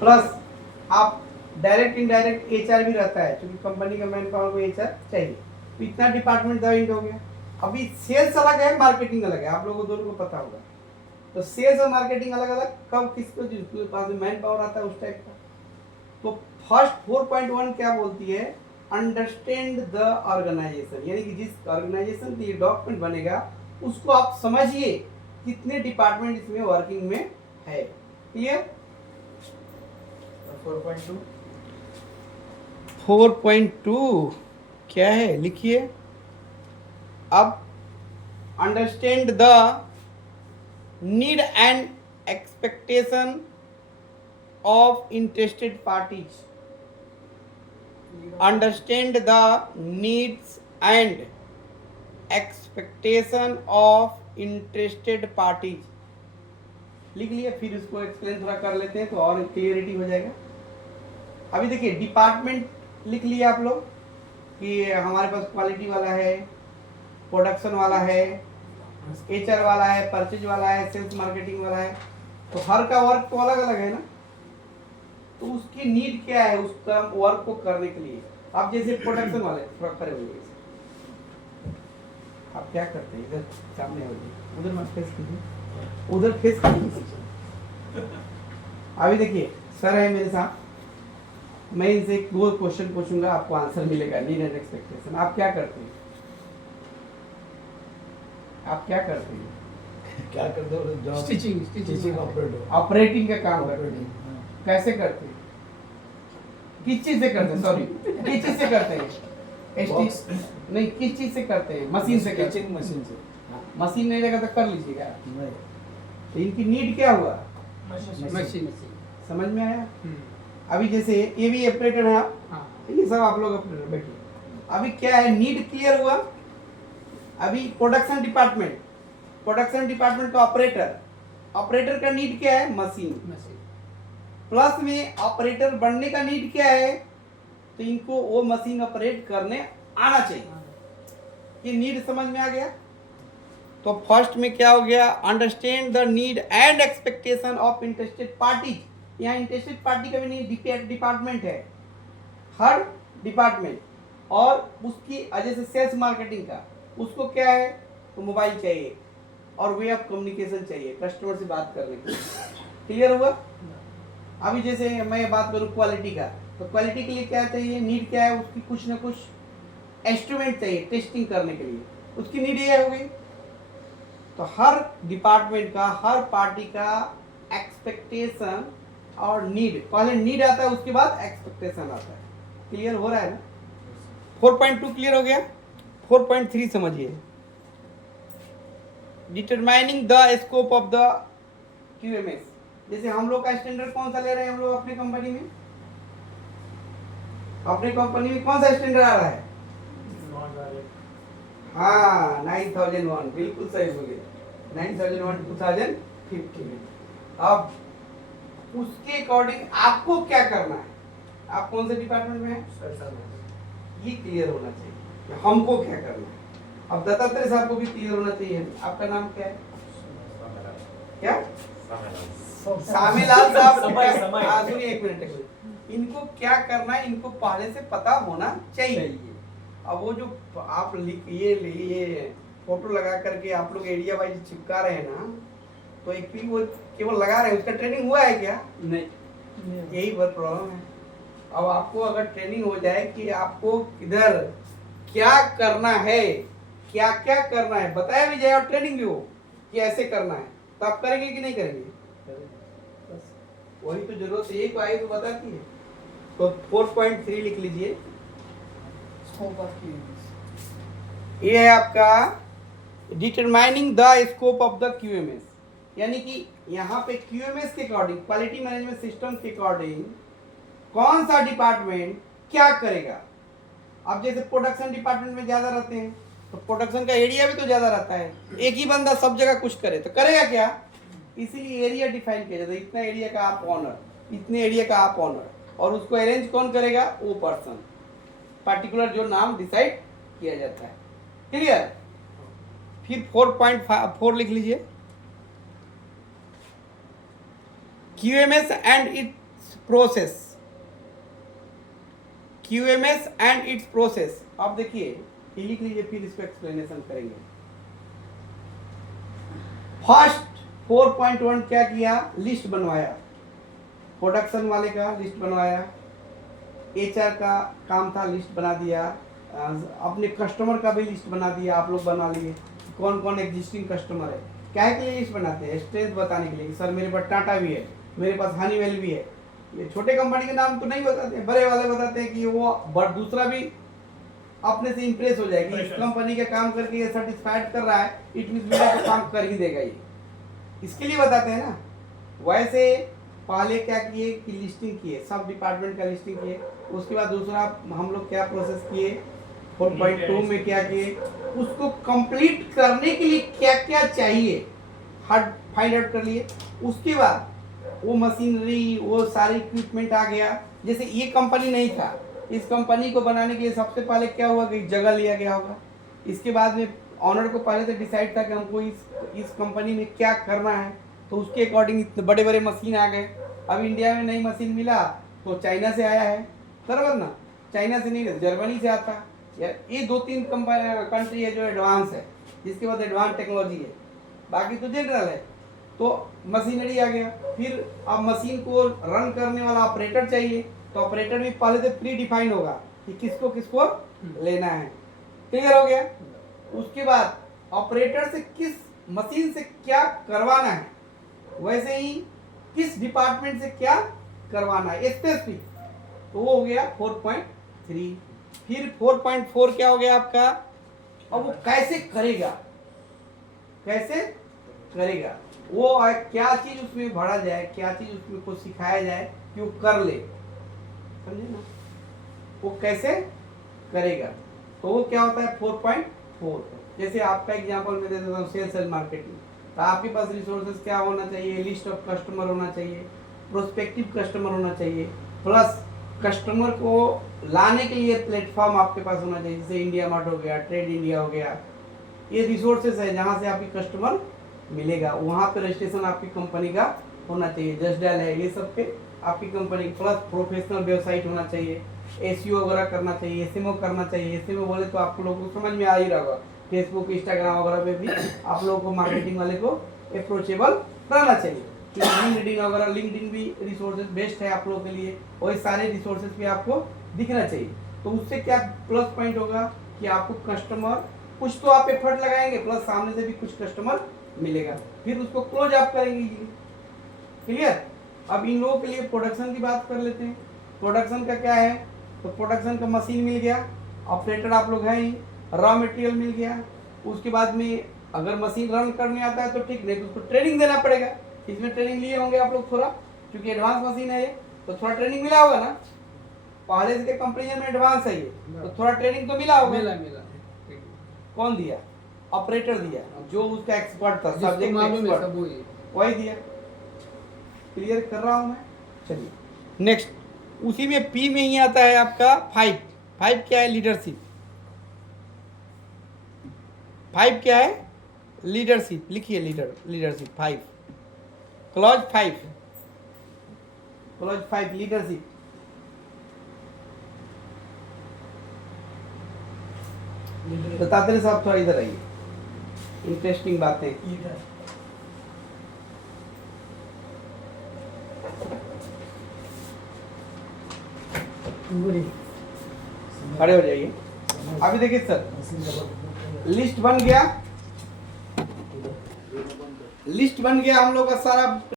Plus आप direct indirect HR भी रहता है, क्योंकि कंपनी का मैन पावर को एचआर चाहिए, तो इतना डिपार्टमेंट डिवाइड हो गया। अभी सेल्स अलग है, मार्केटिंग अलग है, आप लोगों को दोनों को पता होगा। तो सेल्स और मार्केटिंग अलग अलग, कब किसको जिसके पास मैन पावर आता है उस टाइप का। तो फर्स्ट 4.1 क्या बोलती है, अंडरस्टैंड द ऑर्गेनाइजेशन, यानी कि जिस ऑर्गेनाइजेशन के लिए डॉक्यूमेंट बनेगा उसको आप समझिए कितने डिपार्टमेंट इसमें वर्किंग में है। क्लियर? 4.2 4.2 क्या है, लिखिए। अब understand the need and expectation of interested parties. Understand the needs and expectation of interested parties लिख लिया। फिर इसको एक्सप्लेन थोड़ा कर लेते हैं तो और क्लियरिटी हो जाएगा। अभी देखिए डिपार्टमेंट लिख लिया आप लोग कि हमारे पास क्वालिटी वाला है, प्रोडक्शन वाला है, एचआर वाला है, परचेज वाला है, सेल्स मार्केटिंग वाला है। तो हर का वर्क तो अलग अलग है ना, तो उसकी नीड क्या है उस काम वर्क को करने के लिए। आप जैसे प्रोडक्शन वाले थोड़ा खड़े हो जाइए, आप क्या करते हैं, इधर सामने हो जाइए, उधर मत फेस कीजिए, उधर फेस कीजिए। अभी देखिए सर है मेरे साथ, मैं इनसे एक दो क्वेश्चन पूछूंगा, आपको आंसर मिलेगा। नीड एंड एक्सपेक्टेशन, आप क्या करते हैं, आप क्या करते हैं? क्या करते हो? जॉब स्टिचिंग ऑपरेटर, ऑपरेटिंग का काम करते हैं। कैसे करते हैं, किस चीज से करते हैं, सॉरी किस चीज से करते हैं? नहीं, किस चीज से करते हैं? मशीन से करते हैं। मशीन से। मशीन नहीं रहेगा तो कर लीजिएगा। नहीं, तो इनकी नीड क्या हुआ, मशीन। समझ में आया? अभी जैसे ये भी ऑपरेटर है आप, हाँ। ये सब आप लोग ऑपरेटर बैठिए। अभी क्या है, नीड क्लियर हुआ। अभी प्रोडक्शन डिपार्टमेंट का ऑपरेटर, ऑपरेटर का नीड क्या है, मशीन। प्लस में ऑपरेटर बनने का नीड क्या है, तो इनको वो मशीन ऑपरेट करने आना चाहिए। ये नीड समझ में आ गया। तो फर्स्ट में क्या हो गया, understand the need and expectation of interested parties. यहाँ इंटरेस्टेड पार्टी का भी नहीं, डिपार्टमेंट है, हर डिपार्टमेंट। और उसकी जैसे सेल्स मार्केटिंग का, उसको क्या है, तो मोबाइल चाहिए और वे ऑफ कम्युनिकेशन चाहिए कस्टमर से बात करने के लिए। क्लियर हुआ? अभी जैसे मैं बात करूँ क्वालिटी का, तो क्वालिटी के लिए क्या चाहिए, नीड क्या है, उसकी कुछ ना कुछ इंस्ट्रूमेंट चाहिए टेस्टिंग करने के लिए, उसकी नीड ये हो गई। तो हर डिपार्टमेंट का, हर पार्टी का एक्सपेक्टेशन और नीड, पहले नीड आता है उसके बाद एक्सपेक्टेशन आता है। क्लियर हो रहा है ना? 4.2 क्लियर हो गया। 4.3 समझिए, determining the scope of the QMS. जैसे हम लोग का स्टैंडर्ड कौन सा ले रहे हैं हम लोग अपनी कंपनी में, अपनी कंपनी में कौन सा स्टैंडर्ड आ रहा है? हाँ 9001, बिल्कुल सही बोले, 9001 2015। अब उसके अकॉर्डिंग आपको क्या करना है, आप कौन से डिपार्टमेंट में हैं, ये क्लियर होना चाहिए कि हमको क्या करना है। अब दत्तात्रेय साहब को भी क्लियर होना चाहिए। आपका नाम क्या है, क्या? सामेलाल साहब। सुनिए एक मिनट, इनको क्या करना है इनको पहले से पता होना चाहिए। अब वो जो आप ये फोटो लगा करके आप लोग एरिया वाइज चिपका रहे हैं ना, तो एक भी वो केवल लगा रहे हैं, उसका ट्रेनिंग हुआ है क्या? नहीं, यही बहुत प्रॉब्लम है। अब आपको अगर ट्रेनिंग हो जाए कि आपको इधर क्या करना है, क्या क्या करना है बताया भी जाए और ट्रेनिंग भी हो कि ऐसे करना है, तो आप करेंगे कि नहीं करेंगे? वही तो जरूरत है, एक आई तो बताती है। तो 4.3 लिख लीजिए, ये है आपका determining the scope of the QMS, यानी कि यहाँ पे क्यूएमएस के अकॉर्डिंग, क्वालिटी मैनेजमेंट सिस्टम के अकॉर्डिंग कौन सा डिपार्टमेंट क्या करेगा। अब जैसे प्रोडक्शन डिपार्टमेंट में ज्यादा रहते हैं तो प्रोडक्शन का एरिया भी तो ज्यादा रहता है, एक ही बंदा सब जगह कुछ करे तो करेगा क्या, इसीलिए एरिया डिफाइन किया जाता है। इतना एरिया का आप ऑनर, इतने एरिया का आप ऑनर, और उसको अरेंज कौन करेगा, वो पर्सन, पर्टिकुलर जो नाम डिसाइड किया जाता है। क्लियर? फिर 4.4 लिख लीजिए, QMS and process, QMS and it's process. आप देखिए ये लिख लीजिए, फिर इसको एक्सप्लेनेशन करेंगे। फर्स्ट 4.1 क्या किया, लिस्ट बनवाया, प्रोडक्शन वाले का लिस्ट बनवाया, HR का काम था लिस्ट बना दिया, अपने कस्टमर का भी लिस्ट बना दिया, आप लोग बना लिए कौन कौन एग्जिस्टिंग कस्टमर है। क्या के लिए लिस्ट बनाते हैं, स्ट्रेंथ बताने के लिए कि सर मेरे पास टाटा भी है, मेरे पास हनीवेल भी है। ये छोटे कंपनी के नाम तो नहीं बताते, बड़े वाले बताते हैं कि वो दूसरा भी अपने से इंप्रेस हो जाएगी, इस कंपनी का काम करके ये सेटिस्फाइड कर रहा है, इट मींस मेरा तो काम कर ही देगा ये, इसके लिए बताते हैं ना। वैसे पहले क्या किए कि लिस्टिंग किए, सब डिपार्टमेंट का लिस्टिंग किए। उसके बाद दूसरा हम लोग क्या प्रोसेस किए, 4.2 में क्या किए, उसको कंप्लीट करने के लिए क्या क्या चाहिए हर फाइंड आउट कर लिए। उसके बाद वो मशीनरी, वो सारी इक्विपमेंट आ गया। जैसे ये कंपनी नहीं था, इस कंपनी को बनाने के लिए सबसे पहले क्या हुआ कि जगह लिया गया होगा। इसके बाद में ऑनर को पहले से डिसाइड था कि हमको इस कंपनी में क्या करना है, तो उसके अकॉर्डिंग इतने बड़े बड़े मशीन आ गए। अब इंडिया में नई मशीन मिला तो चाइना से आया है, बराबर ना, चाइना से नहीं, जर्मनी से आता है। ये 2-3 कंट्री है जो एडवांस है, जिसके बाद एडवांस टेक्नोलॉजी है, बाकी तो जनरल है। तो मशीनरी आ गया, फिर अब मशीन को रन करने वाला ऑपरेटर चाहिए, तो ऑपरेटर भी पहले से प्री डिफाइन होगा कि किसको किसको लेना है। क्लियर हो गया। उसके बाद ऑपरेटर से किस मशीन से क्या करवाना है, वैसे ही किस डिपार्टमेंट से क्या करवाना है स्पेसिफिक, तो वो हो गया 4.3। फिर 4.4 क्या हो गया आपका, अब वो कैसे करेगा, कैसे करेगा, वो क्या चीज उसमें भरा जाए, क्या चीज उसमें को सिखाया जाए कि वो कर ले, समझे ना, वो कैसे करेगा। तो वो क्या होता है 4.4। जैसे आपका एग्जांपल मैं दे देता हूँ, सेल्स एंड मार्केटिंग। तो आपके पास रिसोर्सेज क्या होना चाहिए, लिस्ट ऑफ कस्टमर होना चाहिए, प्रोस्पेक्टिव कस्टमर होना चाहिए, प्लस कस्टमर को लाने के लिए प्लेटफॉर्म आपके पास होना चाहिए, जैसे इंडिया मार्ट हो गया, ट्रेड इंडिया हो गया। ये रिसोर्सेज है जहाँ से आपकी कस्टमर मिलेगा, वहाँ पे रजिस्ट्रेशन आपकी कंपनी का होना चाहिए, जस्ट डायल है, ये सब पे आपकी कंपनी, प्लस प्रोफेशनल वेबसाइट होना चाहिए, SEO वगैरह करना चाहिए, SMO करना चाहिए। SMO बोले तो आप लोगों को समझ में आ ही रहा होगा, फेसबुक इंस्टाग्राम वगैरह पे भी आप लोगों को मार्केटिंग वाले को अप्रोचेबल रहना चाहिए। लिंक्डइन वगैरह, लिंक्डइन भी रिसोर्सेज बेस्ट है आप लोगों के लिए, और सारे रिसोर्सेज पे आपको दिखना चाहिए। तो उससे क्या प्लस पॉइंट होगा कि आपको कस्टमर, कुछ तो आप एफर्ट लगाएंगे, प्लस सामने से भी कुछ कस्टमर मिलेगा, फिर उसको क्लोज आप करेंगे। क्लियर। अब इन लोगों के लिए प्रोडक्शन की बात कर लेते हैं। प्रोडक्शन का क्या है, तो प्रोडक्शन का मशीन मिल गया, ऑपरेटर आप लोग हैं ही, रॉ मटेरियल मिल गया। उसके बाद में अगर मशीन रन करने आता है तो ठीक, नहीं तो उसको ट्रेनिंग देना पड़ेगा। इसमें ट्रेनिंग लिए होंगे आप लोग थोड़ा, क्योंकि एडवांस मशीन है ये, तो थोड़ा ट्रेनिंग मिला होगा ना, पहले से कंपेरिजन में एडवांस है ये, तो थोड़ा ट्रेनिंग तो मिला होगा। मिला। कौन दिया, ऑपरेटर दिया, जो उसका एक्सपर्ट था, सब्जेक्ट एक्सपर्ट, वही दिया। क्लियर कर रहा हूं मैं। चलिए नेक्स्ट, उसी में P में ही आता है आपका 5 क्या है, लीडरशिप। 5 क्या है, लीडरशिप, लिखिए लीडरशिप 5, क्लॉज 5 लीडरशिप। बताते रहे साहब, थोड़ा इधर आइए, इंटरेस्टिंग बातें। खड़े हो जाइए। अभी देखिए सर, लिस्ट बन गया हम लोग का सारा।